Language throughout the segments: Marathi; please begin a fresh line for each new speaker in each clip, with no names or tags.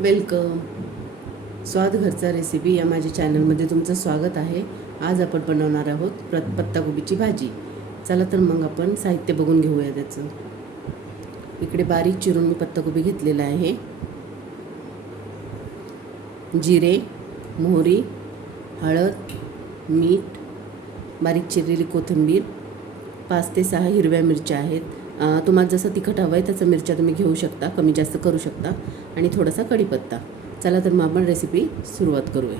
वेलकम. स्वाद घरचा रेसिपी या माझ्या चॅनलमध्ये तुमचं स्वागत आहे. आज आपण बनवणार आहोत प्र पत्ताकोबीची भाजी. चला तर मग आपण साहित्य बघून घेऊया त्याचं. इकडे बारीक चिरून मी पत्ताकोबी घेतलेला आहे. जिरे मोहरी हळद मीठ बारीक चिरलेली कोथिंबीर पाच ते सहा हिरव्या मिरच्या आहेत. तुम्हाला जसं तिखट हवं आहे त्याचं मिरच्या तुम्ही घेऊ शकता कमी जास्त करू शकता आणि थोडासा कढीपत्ता चला तर मग आपण रेसिपी सुरुवात करूया.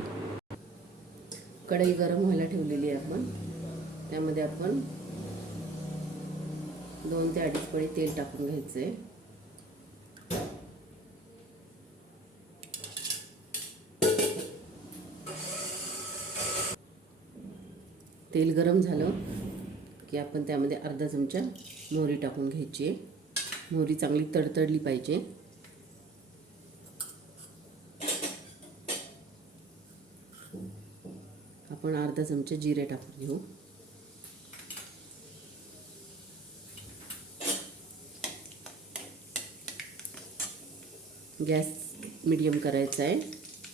कढई गरम व्हायला ठेवलेली आहे आपण. त्यामध्ये आपण दोन ते अडीच पळी तेल टाकून घ्यायचं आहे तेल गरम झालं. की आपण त्यामध्ये अर्धा चमचा मोहरी टाकून घ्यायची. आहे मोहरी चांगली तडतडली पाहिजे. आपण अर्धा चमचा जिरे टाकून घेऊ. गॅस मिडियम करायचा आहे.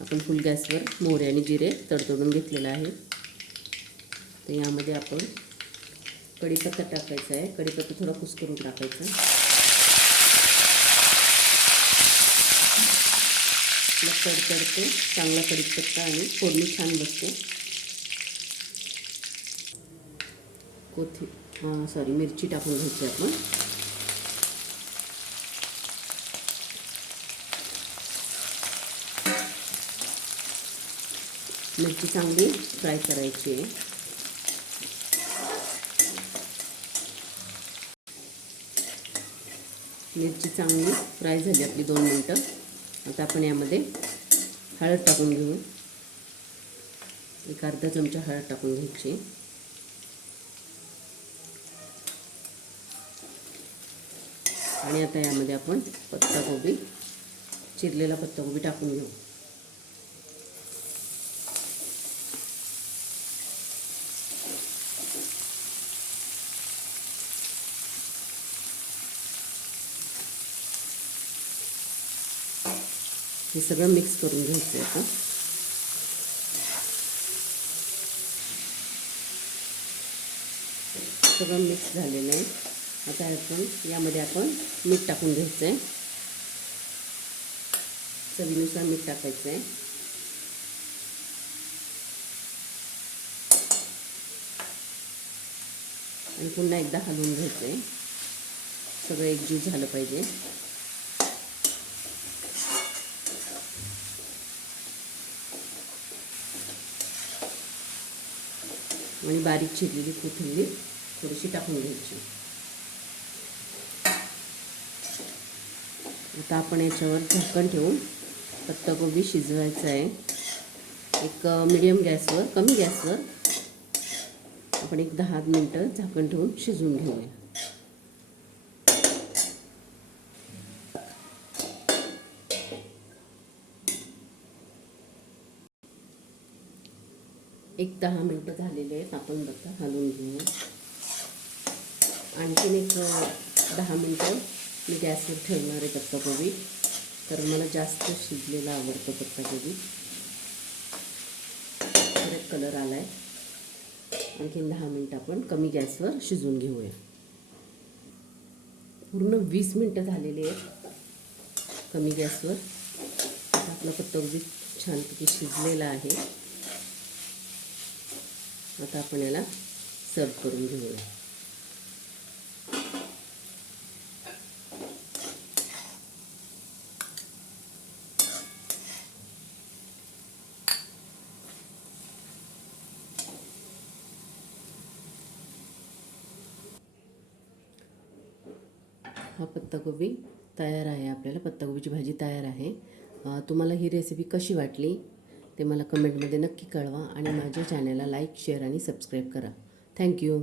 आपण फुल गॅसवर मोहरी आणि जिरे तडतडून घेतलेलं आहे. तर यामध्ये आपण कढीपत्ता टाकायचा आहे. कढीपत्ता थोडा कुस्करून टाकायचा. मग कडकडते चांगला कढीपत्ता आणि फोडणी छान बसते. कोथी हां सॉरी मिरची टाकून घ्यायची आपण. मिरची चांगली फ्राय करायची आहे. मिरची चांगली फ्राय झाली आपली दोन मिनटं. आता आपण यामध्ये हळद टाकून घेऊ. एक अर्धा चमचा हळद टाकून घ्यायची. आणि आता यामध्ये आपण पत्ताकोबी चिरलेला पत्ताकोबी टाकून घेऊ. हे सगळं मिक्स करून घ्यायचं आहे आता. सगळं मिक्स झालेलं आहे. आता आपण यामध्ये आपण मीठ टाकून घ्यायचं आहे. चवीनुसार मीठ टाकायचं आहे. आणि पुन्हा एकदा हलवून घ्यायचं आहे. सगळं एकजीव झालं पाहिजे. आणि बारीक चिरलेली कोथिंबीर थोडीशी टाकून घ्यायची. आता आपण याच्यावर झाकण ठेवून पत्ताकोबी शिजवायचं आहे. एक मिडियम गॅसवर कमी गॅसवर आपण एक दहा मिनटं झाकण ठेवून शिजवून घेऊया. एक दहा मिनटं झालेले आहेत. आपण बघा घालून घेऊया. आणखीन एक दहा मिनटं मी गॅसवर ठेवणार आहे पत्ताकोबी. तर मला जास्त शिजलेला आवडतं पत्ताकोबी. परत कलर आला आहे आणखीन दहा मिनटं आपण कमी गॅसवर शिजवून घेऊया. पूर्ण वीस मिनटं झालेली आहेत कमी गॅसवर. आता आपला पत्ताकोबी छानपैकी शिजलेला आहे. आता आपण याला सर्व करून घेऊया. हा पत्ताकोबी तयार आहे आपल्याला पत्ताकोबीची भाजी तयार आहे. तुम्हाला ही रेसिपी कशी वाटली? ते मला कमेंटमध्ये नक्की कळवा आणि माझ्या चॅनलला लाईक शेअर आणि सबस्क्राईब करा. Thank you.